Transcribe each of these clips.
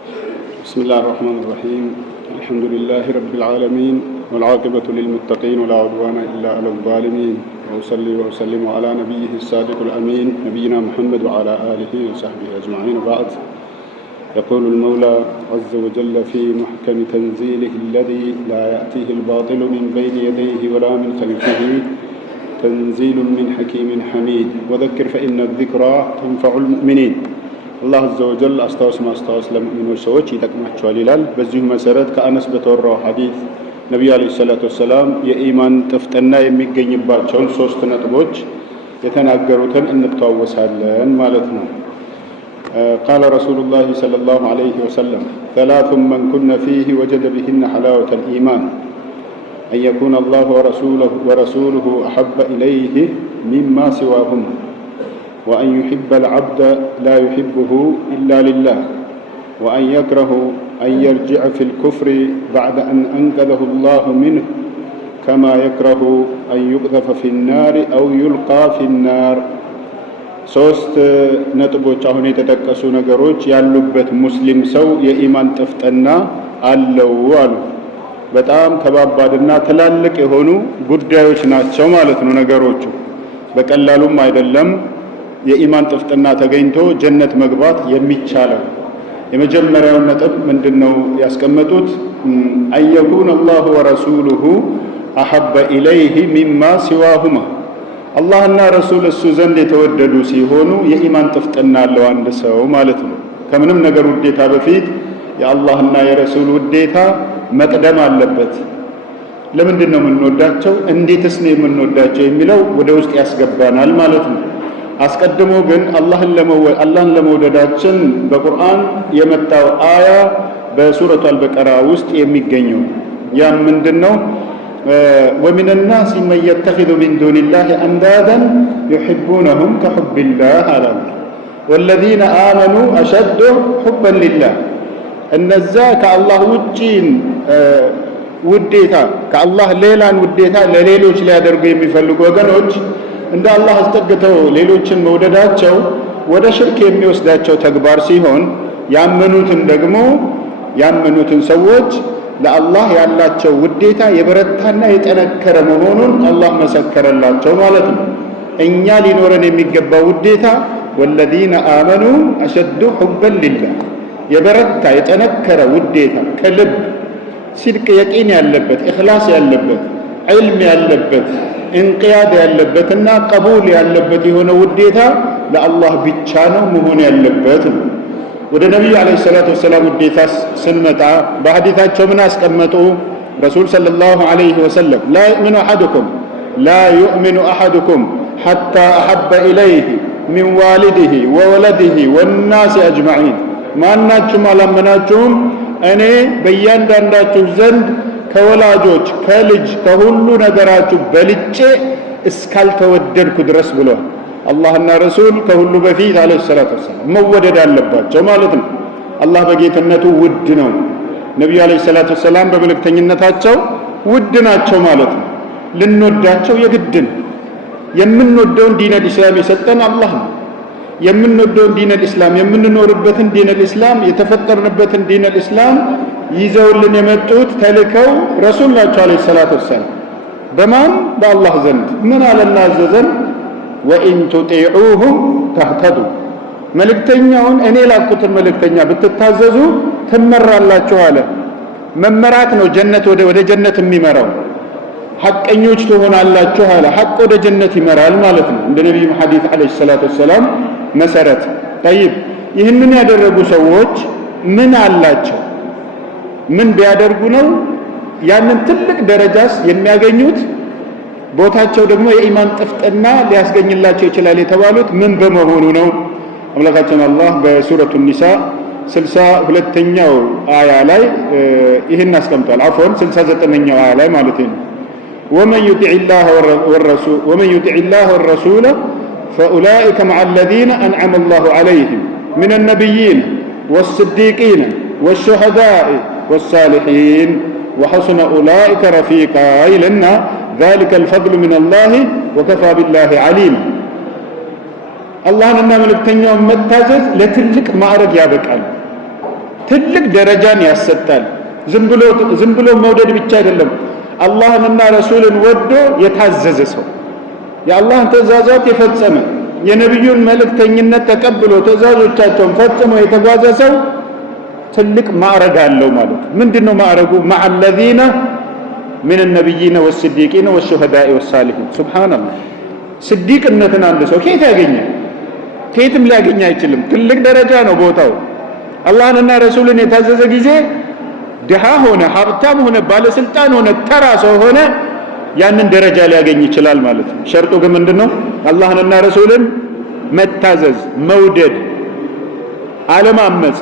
بسم الله الرحمن الرحيم. الحمد لله رب العالمين والعاقبة للمتقين ولا عدوان إلا على الظالمين، وأصلي وأسلم على نبيه الصادق الأمين نبينا محمد وعلى آله وصحبه أجمعين. بعد، يقول المولى عز وجل في محكم تنزيله الذي لا يأتيه الباطل من بين يديه ولا من خلفه تنزيل من حكيم حميد وذكر فإن الذكرى تنفع المؤمنين. الله عز وجل ማስታወስ ለሙእሚኖች ሰዎች ይጠቅማቸዋል ይላል። በዚሁ መሰረት ከአነስ በተወራው ሐዲስ ነብዩ አለይሂ ሰላቱ ወሰላም የኢማን ጥፍጥና የሚገኝባቸውን ሶስት ነጥቦች የተናገሩትን እንተዋወሳለን ማለት ነው። قال رسول الله صلى الله عليه وسلم ثلاث من كن فيه وجد بهن حلاوة الإيمان أن يكون الله ورسوله أحب إليه مما سواهم وأن يحب العبد لا يحبه إلا لله وأن يكره أن يرجع في الكفر بعد أن أنقذه الله منه كما يكره أن يقذف في النار أو يلقى في النار. ሶስት ነጥቦች አሁን የተጠቀሱ ነገሮች ያሉበት ሙስሊም ሰው የኢማን ጥፍጥና አለው አሉ። በጣም ከባባድና ትላልቅ የሆኑ ጉዳዮች ናቸው ማለት ነው። ነገሮቹ በቀላሉም አይደለም የኢማን ጥፍጥና ተገኝቶ ጀነት መግባት የሚቻለው። የመጀመሪያው ነጥብ ምንድነው ያስቀመጡት? አየኩን አላሁ ወረሱሉሁ አሐበ ኢለይሂ ሚማ ሲዋሁማ፣ አላህና ረሱል እሱ ዘንድ የተወደዱ ሲሆኑ የኢማን ጥፍጥና አለው አንድ ሰው ማለት ነው። ከምንም ነገር ውዴታ በፊት የአላህና የረሱል ውዴታ መቅደም አለበት። ለምንድን ነው የምንወዳቸው? እንዴትስ ነው የምንወዳቸው የሚለው ወደ ውስጥ ያስገባናል ማለት ነው። አስቀድሞ ግን አላህን ለመውደዳችን በቁርአን የመጣው አያ በሱረቱ አልበቀራ ውስጥ የሚገኘው ያም ምንድነው? ومن الناس من يتخذ من دون الله أندادا يحبونهم كحب الله والذين آمنوا أشد حبا لله. እነዛ ከአላህ ውጪን ውዴታ ከአላህ ሌላን ውዴታ ለሌሎች ሊያደርጉ የሚፈልጉ ወገኖች እንደ አላህ አስጠግተው ሌሎችን መውደዳቸው ወደ ሽርክ የሚወስዳቸው ተግባር ሲሆን ያመኑትን ሰዎች ለአላህ ያላቸው ውዴታ የበረታና የጠነከረ መሆኑን አላህ መሰከረላቸው ማለት ነው። እኛ ሊኖረን የሚገባው ውዴታ ወለዚነ አመኑ አሸዱ ሑበን ሊላህ፣ የበረታ የጠነከረ ውዴታ ከልብ ሲድቅ የቂን ያለበት ኢኽላስ ያለበት ዒልም ያለበት እንቅያድ ያለበትና ቀቡል ያለበት የሆነ ውዴታ ለአላህ ብቻ ነው መሆን ያለበት። ወደ ነብዩ አለይሂ ሰላቱ ወሰላም ውዴታ ስንመጣ በሐዲታቸው ምን አስቀመጡ? ረሱል ሰለላሁ ዐለይሂ ወሰለም ላ ዩእሚኑ አሐዱኩም ሐታ አሐበ ኢለይሂ ሚን ዋሊዲሂ ወወለዲሂ ወናሲ አጅመዒን፣ ማናችሁም አላመናችሁም እኔ በእያንዳንዳችሁ ዘንድ ከወላጆች ከልጅ ከሁሉ ነገራችሁ በልጬ እስካልተወደድኩ ድረስ ብሏል። አላህና ረሱል ከሁሉ በፊት አለይሂ ሰላቱ ወሰላም መወደድ አለባቸው ማለት ነው። አላህ በጌትነቱ ውድ ነው። ነብዩ አለይሂ ሰላቱ ወሰላም በመልእክተኝነታቸው ውድ ናቸው ማለት ነው። ልንወዳቸው የግድን የምንወደውን ዲነል ኢስላም የሰጠን አላህ ነው። የምንወደውን ዲነል ኢስላም የምንኖርበትን ዲነል ኢስላም የተፈጠርንበትን ዲነል ኢስላም ይዘውልን የመጡት ተልከው ረሱል ናቸው አለይሂ ሰላቱ ወሰላም። በማን? በአላህ ዘንድ ምን አለና አዘዘን? ወኢን ቱጢዑሁ ተህተዱ፣ መልእክተኛውን እኔ ላኩትን መልእክተኛ ብትታዘዙ ትመራላችሁ አለ። መመራት ነው ጀነት ወደ ጀነት የሚመራው። ሐቀኞች ትሆናላችሁ አለ። ሐቅ ወደ ጀነት ይመራል ማለት ነው እንደ ነብዩ ሐዲስ አለይሂ ሰላቱ ወሰላም መሰረት። طيب ይህንን ያደረጉ ሰዎች ምን አላቸው? ምን ቢያደርጉ ነው ያንን ትልቅ ደረጃስ የሚያገኙት? ቦታቸው ደግሞ የኢማን ጥፍጥና ሊያስገኝላቸው ይችላል የተባሉት ምን በመሆኑ ነው? አምላካችን አላህ በሱረቱ ኒሳ 62ኛው አያ ላይ ይህን አስቀምጧል። አፎን 69ኛው አያ ላይ ማለት ነው። ومن يطع الله والرسول فأولئك مع الذين أنعم الله عليهم من النبيين والصديقين والشهداء والصالحين وحسن أولئك رفيقا لنا ذلك الفضل من الله وكفى بالله عليما. አላህንና መልእክተኛውን መታዘዝ ለትልቅ ማዕረግ ያበቃል። ትልቅ ደረጃን ያሰጣል። ዝም ብሎ መውደድ ብቻ አይደለም፣ አላህንና ረሱልን ወዶ የታዘዘ ሰው የአላህን ትእዛዛት የፈጸመ የነብዩን መልእክተኝነት ተቀብሎ ትእዛዞቻቸውን ፈጽሞ የተጓዘ ሰው ትልቅ ማዕረግ አለው ማለት። ምንድነው ማዕረጉ? مع الذين من النبيين والصديقين والشهداء والصالحين። ሱብሃንአላህ። ስዲቅነትን አንድ ሰው ከየት ያገኛል? ከየትም ሊያገኝ አይችልም። ትልቅ ደረጃ ነው ቦታው። አላህንና ረሱልን የታዘዘ ጊዜ ድሃ ሆነ ሀብታም ሆነ ባለስልጣን ሆነ ተራ ሰው ሆነ ያንን ደረጃ ሊያገኝ ይችላል ማለት ነው። ሸርጡ ግን ምንድነው? አላህንና ረሱልን መታዘዝ፣ መውደድ፣ አለማመጽ፣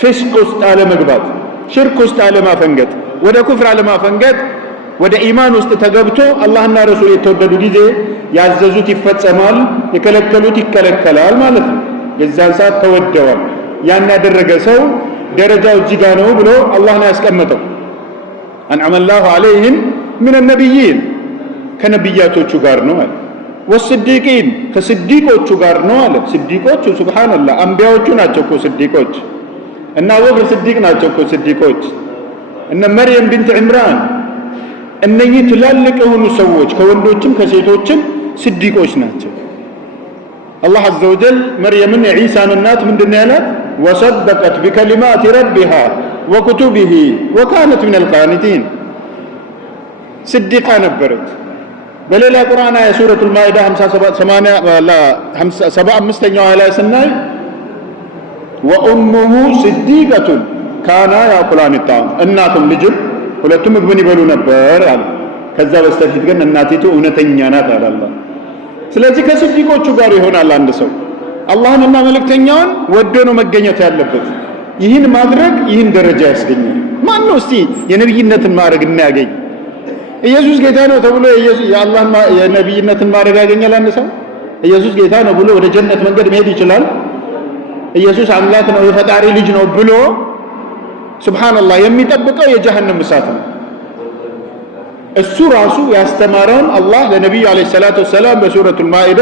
ፍስቅ ውስጥ አለመግባት፣ ሽርክ ውስጥ አለማፈንገጥ፣ ወደ ኩፍር አለማፈንገጥ፣ ወደ ኢማን ውስጥ ተገብቶ አላህና ረሱል የተወደዱ ጊዜ ያዘዙት ይፈጸማል፣ የከለከሉት ይከለከላል ማለት ነው። የዛን ሰዓት ተወደዋል። ያን ያደረገ ሰው ደረጃው እዚህ ጋር ነው ብሎ አላህ ነው ያስቀመጠው። አንዐመ ላሁ ዐለይሂም ሚነ ነቢይን ከነቢያቶቹ ጋር ነው አለ። ወስዲቂን ከስዲቆቹ ጋር ነው አለ። ስዲቆቹ ሱብሃንአላህ አንቢያዎቹ ናቸው እኮ ስዲቆች። እና አቡበክር ስዲቅ ናቸው እኮ ስዲቆች። እነ መርየም ቢንት ዕምራን እነኚህ ትላልቅ የሆኑ ሰዎች ከወንዶችም ከሴቶችም ስዲቆች ናቸው። አላህ ዐዘ ወጀል መርየምን የዒሳን እናት ምንድነው ያላት? ወሰደቀት ቢከሊማት ረቢሃ ወኩቱቢሂ ወካነት ሚነል ቃኒቲን። ስዲቃ ነበረች። በሌላ ቁርአን አያ ሱረቱል ማኢዳ 75ኛው ላይ ስናይ ወኡሙሁ ስዲቀቱን ካና ያቁላን ጣም፣ እናቱም ልጅም ሁለቱም ምግብን ይበሉ ነበር አለ። ከዛ በስተፊት ግን እናቲቱ እውነተኛ ናት አለ አላህ። ስለዚህ ከስዲቆቹ ጋር ይሆናል አንድ ሰው። አላህንና መልእክተኛውን ወዶ ነው መገኘት ያለበት። ይህን ማድረግ ይህን ደረጃ ያስገኛል። ማን ነው እስቲ የነብይነትን ማዕረግ እናያገኝ? ኢየሱስ ጌታ ነው ተብሎ የአላህን የነብይነትን ማዕረግ ያገኛል አንድ ሰው? ኢየሱስ ጌታ ነው ብሎ ወደ ጀነት መንገድ መሄድ ይችላል? ኢየሱስ አምላክ ነው የፈጣሪ ልጅ ነው ብሎ ሱብሃንአላህ የሚጠብቀው የጀሃነም እሳት ነው። እሱ ራሱ ያስተማረውን አላህ ለነብዩ አለይሂ ሰላቱ ወሰላም በሱረቱል ማኢዳ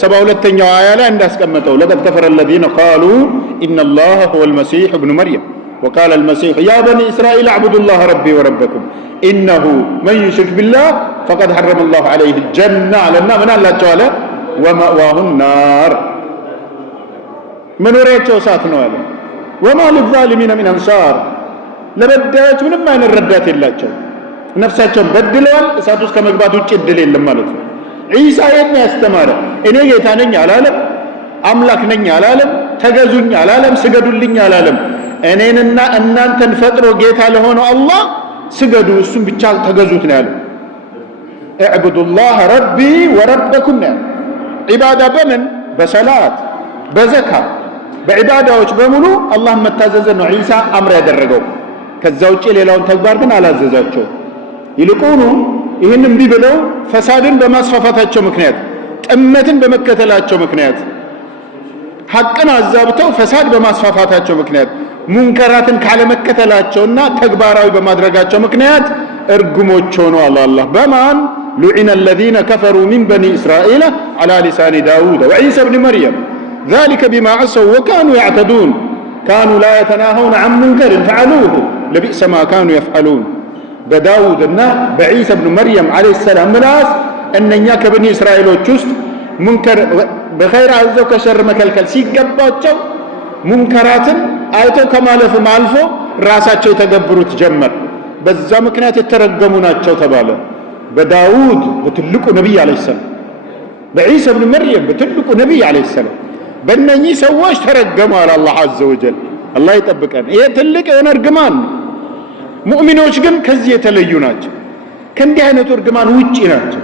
72ኛው አያ ላይ እንዳስቀመጠው ለቀድ ከፈረ الذين قالوا ان الله هو المسيح ابن مريم وقال المسيح يا بني اسرائيل اعبدوا الله ربي وربكم انه من يشرك بالله فقد حرم الله عليه الجنه علنا من አላቸው አለ ومأواه النار መኖሪያቸው እሳት ነው አለ። وما للظالمين من انصار ለበዳዮች ምንም አይነት ረዳት የላቸው። ነፍሳቸውን በድለዋል። እሳት ውስጥ ከመግባት ውጭ እድል የለም ማለት ነው። ዒሳ የት ያስተማረ? እኔ ጌታ ነኝ አላለም። አምላክ ነኝ አላለም። ተገዙኝ አላለም። ስገዱልኝ አላለም። እኔንና እናንተን ፈጥሮ ጌታ ለሆነው አላህ ስገዱ፣ እሱም ብቻ ተገዙት ነው ያለው። እዕቡዱላህ ረቢ ወረበኩም ነው ያለው። ዒባዳ በምን? በሰላት በዘካ በዒባዳዎች በሙሉ አላህን መታዘዝ ነው ዒሳ አምር ያደረገው። ከዛ ውጪ ሌላውን ተግባር ግን አላዘዛቸው። ይልቁኑ ይህን እምቢ ብለው ፈሳድን በማስፋፋታቸው ምክንያት፣ ጥመትን በመከተላቸው ምክንያት፣ ሐቅን አዛብተው ፈሳድ በማስፋፋታቸው ምክንያት፣ ሙንከራትን ካለመከተላቸውና ተግባራዊ በማድረጋቸው ምክንያት እርጉሞች ሆነው አላህ በማን لعن الذين كفروا من بني إسرائيل على لسان داود وعيسى ابن مريم ذلك بما عصوا وكانوا يعتدون كانوا لا يتناهون عن منكر فعلوه لبئس ما كانوا يفعلون. በዳውድ እና በዒሳ ኢብኑ መርየም አለይሂ ሰላም ምላስ እነኛ ከበኒ እስራኤሎች ውስጥ ሙንከር በኸይር አዘው ከሸር መከልከል ሲገባቸው ሙንከራትን አይተው ከማለፍም አልፎ ራሳቸው የተገብሩት ጀመር። በዛ ምክንያት የተረገሙ ናቸው ተባለ። በዳውድ በትልቁ ነብይ አለይሂ ሰላም፣ በዒሳ ኢብኑ መርየም በትልቁ ነብይ አለይሂ ሰላም በእነኚህ ሰዎች ተረገሙ አለ አላህ ዐዘ ወጀል። አላህ ይጠብቀን። ይሄ ትልቅ የሆነ እርግማን ነው። ሙእሚኖች ግን ከዚህ የተለዩ ናቸው። ከእንዲህ አይነቱ እርግማን ውጪ ናቸው።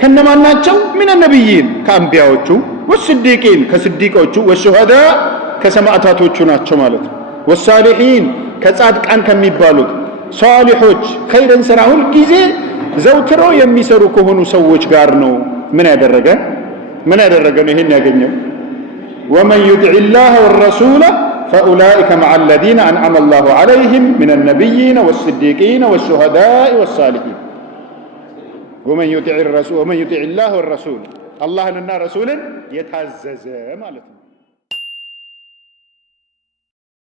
ከነማን ናቸው? ሚነ ነቢይን ከአንቢያዎቹ፣ ወስዲቂን ከስዲቆቹ፣ ወሹሃዳ ከሰማዕታቶቹ ናቸው ማለት ነው። ወሳሊሒን ከጻድቃን ከሚባሉት ሷሊሖች ኸይርን ስራ ሁል ጊዜ ዘውትረው የሚሰሩ ከሆኑ ሰዎች ጋር ነው ምን ያደረገ ነው ይሄን ያገኘው። ወመን ዩጢዕ ላህ ወረሱለ فأولئك مع الذين أنعم الله عليهم من النبيين والصديقين والشهداء والصالحين. ومن يطع الله والرسول الله لنا رسولا يتعزز مالك